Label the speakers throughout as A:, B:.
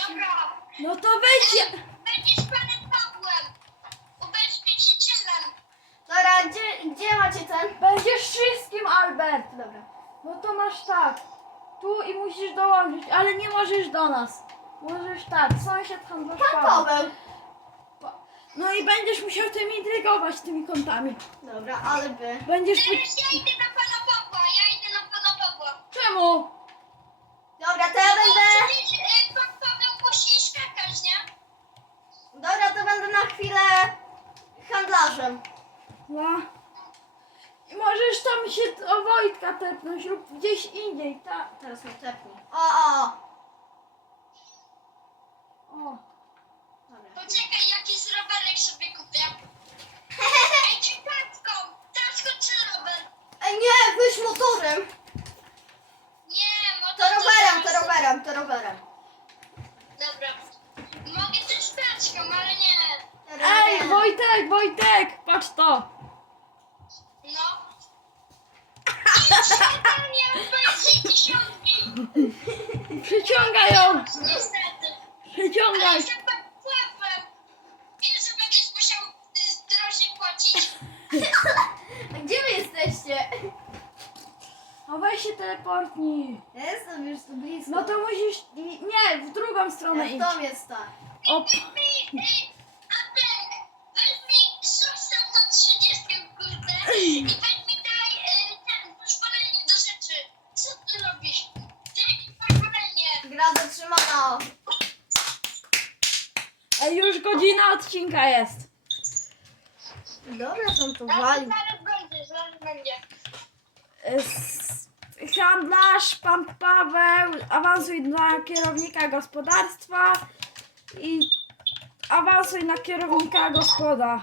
A: Dobra.
B: No to weź.
A: Będziesz panem Pawłem. Ubezpieczycielem.
C: Dobra, gdzie macie ten?
B: Będziesz wszystkim, Albert.
C: Dobra.
B: No to masz tak. Tu i musisz dołączyć, ale nie możesz do nas. Możesz tak, sąsiad handlarz
C: Pan
B: Paweł.
C: Paweł.
B: No i będziesz musiał tym intrygować tymi kontami.
C: Dobra, ale wy.
B: Będziesz...
A: Teraz ja idę na pana Pawła. Ja idę na pana Pawła.
B: Czemu?
C: Dobra, to ja będę...
A: Przecież pan Paweł musi skakać, nie?
C: Dobra, to będę na chwilę handlarzem.
B: No. I możesz tam się o Wojtka tepnąć lub gdzieś indziej, tak.
C: Teraz mnie tepnij. O.
B: O.
C: Dobra.
A: Poczekaj, jakiś rowerek sobie kupię. Ej, czy taską? Taską czy rower?
C: Ej, nie, wyjść motorem.
A: Nie,
C: To rowerem.
A: Dobra. Mogę też taczką, ale nie.
B: Ej, Wojtek, patrz to.
A: No. Nie, powiedz dziesiątki.
B: Przyciągaj ją.
A: Niestety.
B: Przyciągaj.
A: Ale jestem pan Pawłem. Wiesz, że będziesz musiał drożej płacić.
C: A gdzie wy jesteście?
B: No weź się teleportnij.
C: Ja jestem już tu blisko.
B: No to musisz... Nie, w drugą stronę
C: Ja
B: idź.
C: w tom jest tak.
B: O,
A: Antek, weź mi zostaw na 30, kurde. I weź mi daj ten pozwolenie do rzeczy. Co ty robisz? Daj mi pozwolenie.
C: Gra zatrzymana.
B: ej, już godzina odcinka jest.
C: Dobra, są to
A: Zaraz
C: wali.
A: zaraz będzie.
B: Handlarz, pan Paweł, awansuj na kierownika gospodarstwa i awansuj na kierownika gospoda.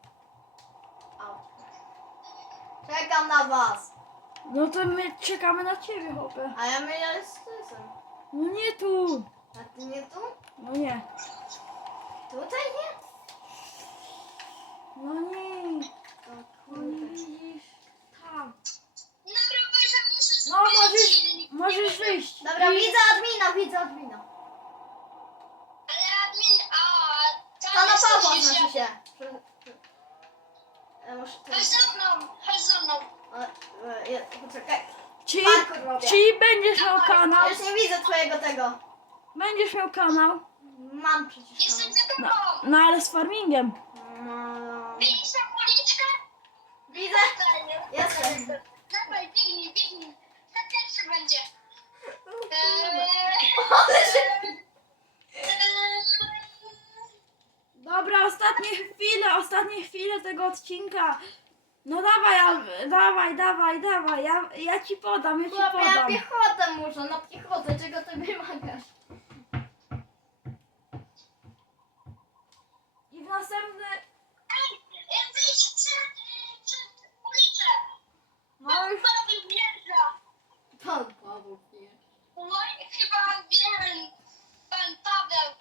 C: Czekam na was.
B: No to my czekamy na ciebie, chłopie.
C: A ja myję z Tysem.
B: No nie tu.
C: A ty nie tu?
B: No nie.
C: Tutaj nie?
B: No nie.
C: O
B: No nie
C: kurde.
B: widzisz. Tam.
A: Na rowerze muszę
B: No
A: zmienić silnik.
B: możesz wyjść.
C: Dobra,
B: I-
C: widzę admina.
A: Ale admin, tam
C: Pana
A: jest
C: Pawła
A: coś,
C: znaczy
A: że-
C: się. Ja muszę
A: Chodź za mną, chodź za mną.
C: Poczekaj.
B: Czyli,
C: Parkour robię.
B: czyli będziesz miał kanał.
C: Ja już nie widzę twojego tego.
B: Będziesz miał kanał.
C: Mam przecież
A: Jestem
C: tam.
A: za
B: No,
A: tobą.
B: no ale z farmingiem.
C: No.
A: Widzisz tę uliczkę?
C: Widzę. Jestem.
A: Dawaj, biegnij. Ten pierwszy będzie.
B: Dobra, ostatnie chwile tego odcinka. No dawaj, dawaj. Ja ci podam.
C: Chłopie, ja piechotę muszę, na piechotę, czego ty wymagasz?
B: I w następny...
A: Wyjdź przed ulicę.
B: No już...
A: Paweł wjeżdża.
C: Pan Paweł pije.
A: Oj, chyba wiem. Pan Paweł.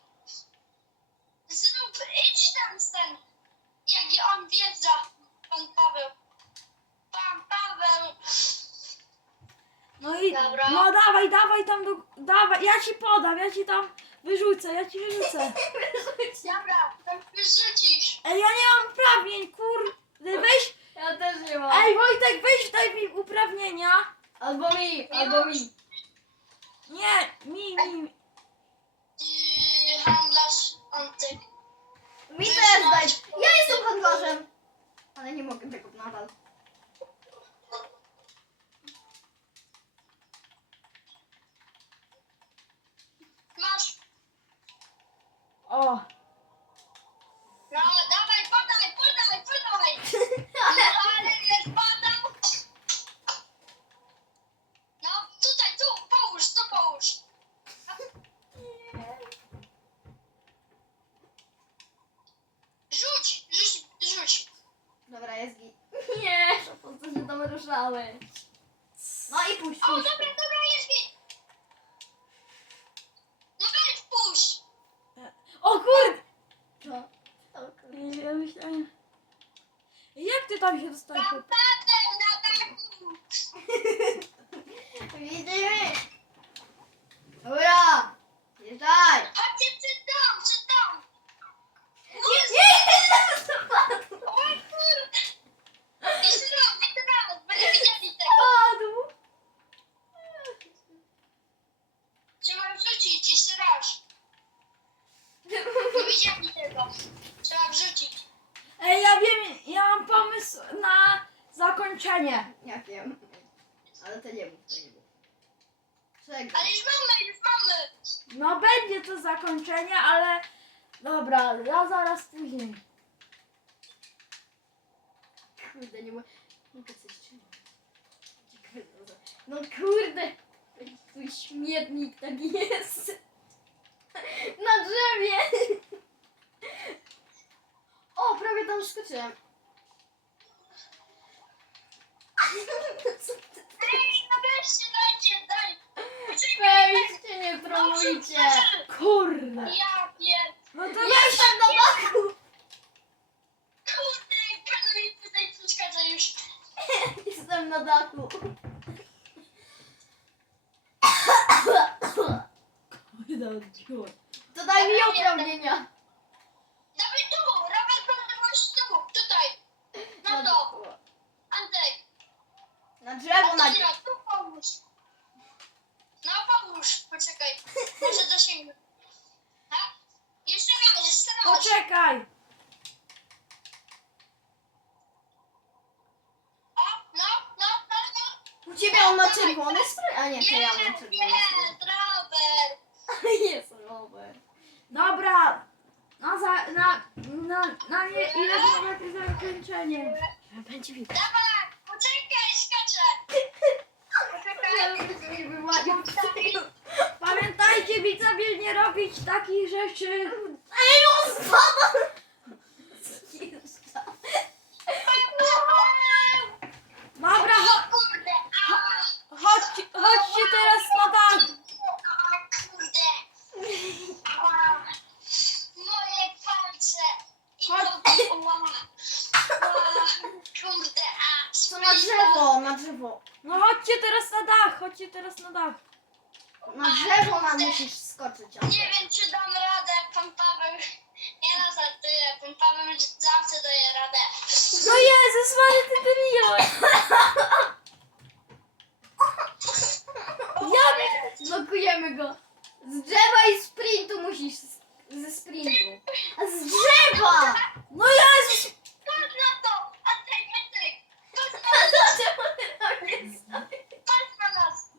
A: Idź tam stąd. Jak on wjeżdża. Pan Paweł. Pan Paweł.
B: No i...
A: Dobra.
B: No dawaj tam do... Dawaj, ja ci podam, ja ci tam wyrzucę.
A: Dobra, tam wyrzucisz.
B: Ej, ja nie mam uprawnień, kurde, weź...
C: Ja też nie mam.
B: Ej, Wojtek, weź daj mi uprawnienia.
C: Albo mi.
B: Nie, mi.
A: Handlarz Antek.
C: Mi też daj. Ja jestem handlarzem. Ale nie mogę tego nadal.
A: Masz.
B: O,
A: No, dawaj, podaj. No, ale wiesz, podał. No, tutaj, tu, połóż. Rzuć.
C: Dobra, jest git. Nie, po co się tam ruszałeś? No i puść.
A: O, dobra, jest git. No weź, puść.
B: o kurde.
C: Co? O kurde.
B: Ja myślałem... Jak ty tam się dostałeś?
A: Tam, na dachu.
C: Widzimy. Dobra. Jeżdżaj.
A: Chodźcie
B: zakończenie.
C: Ja wiem. Ale to nie mów, to nie mów. Czego?
A: Ale już mamy, już mamy.
B: No będzie to zakończenie, ale dobra, ja zaraz później.
C: Kurde, nie mogę coś czynić. No kurde. Twój śmietnik tak jest. Na drzewie. O, prawie tam skoczyłem. Co ty?
A: Ej, no weźcie, daj. Poczekaj,
C: Weźcie, nie trolujcie.
B: Kurde.
A: Ja pierd...
B: No to
C: Jestem na dachu.
A: Kurde, pan mi tutaj przeszkadza już.
C: Jestem na dachu. To daj mi uprawnienia.
A: Dawaj tu, Robert, masz tu, tutaj. No to, Antek.
C: Na drzewo, na
A: Antonio, tu pomóż. No pomóż, poczekaj. Może dosięgnę. Ha? Jeszcze raz.
B: poczekaj.
A: O, no.
C: U ciebie on ma czerwony strój, a nie, to ja mam czerwony strój.
A: Jest, Robert.
C: Jest Robert.
B: Dobra. Na nie, ile to będzie zakończenie?
C: Będzie widać.
A: Dawaj, poczekaj, skaczę. Poczekaj.
B: Pamiętajcie widzowie, nie robić takich rzeczy.
C: Ej, on spada! Zjeżdża.
B: Dobra,
A: Kurde,
B: chodźcie teraz na dach.
A: kurde. Ała. Moje palce. I
B: Chodź.
A: to kurde,
C: To na drzewo, na drzewo.
B: No chodźcie teraz na dach, chodźcie teraz na dach.
C: Na drzewo nam musisz skoczyć. Antek.
A: Nie wiem, czy dam radę, pan Paweł. Nie no, żartuję. Pan Paweł zawsze daje radę.
B: No Jezus, Mary, ty debilu.
C: Blokujemy go. Z drzewa i sprintu musisz. Ze sprintu. A z drzewa!
B: No Jezus.
A: Patrz na to! Antek! Patrz
C: Dlaczego ty tam jest?
A: na nas!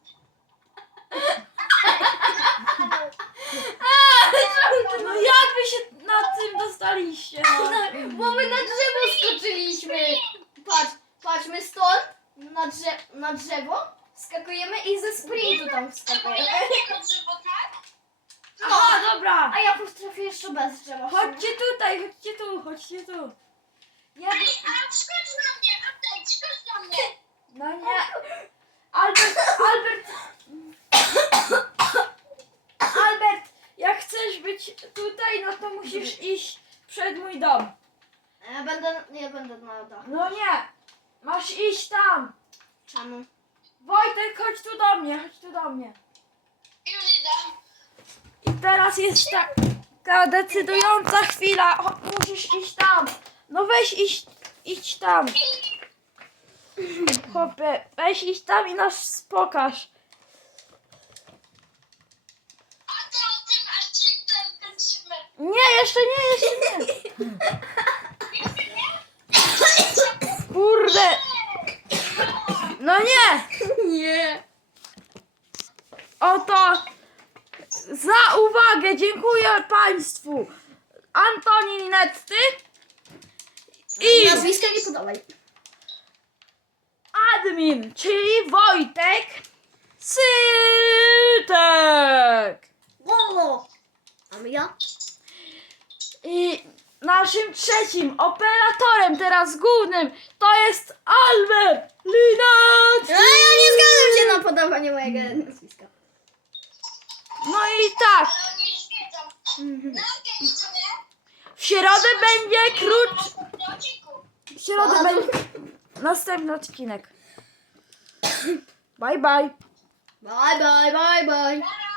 B: No jak wy się na tym dostaliście? No?
C: Bo my na drzewo skoczyliśmy. Patrz, my stąd na drzewo skakujemy i ze sprintu tam wskakujemy.
A: Jakiego drzewo, tak?
B: Aha, dobra.
C: A ja potrafię jeszcze bez drzewa.
B: Chodźcie tutaj, chodźcie tu. Nie,
A: Ej, a skocz na mnie! Antek, skocz na mnie!
B: no nie. Albert, jak chcesz być tutaj, no to musisz iść przed mój dom.
C: Ja będę na dachu.
B: No nie, masz iść tam.
C: Czemu?
B: Wojtek, chodź tu do mnie, chodź tu do mnie.
A: Już idę.
B: I teraz jest taka decydująca chwila. Musisz iść tam. No weź idź tam. Chłopie, weź iść tam i nas pokaż.
A: A to o tym achievem kończymy.
B: Nie, jeszcze nie. Kurde. No nie.
C: Nie.
B: Oto za uwagę dziękuję Państwu. Antoni Netty i
C: Nazwiska nie podawaj.
B: admin, czyli Wojtek Sytek.
C: Wow. A my ja?
B: I naszym trzecim operatorem, teraz głównym, to jest Albert Linacki.
C: Ja nie zgadzam się na podawanie mojego nazwiska.
B: No i tak,
A: Ale oni już wiedzą. No okej, co nie?
B: w środę będzie
A: Na odcinku.
B: W środę będzie następny odcinek. Bye bye.
C: Bye, bye, bye, bye.
A: Para.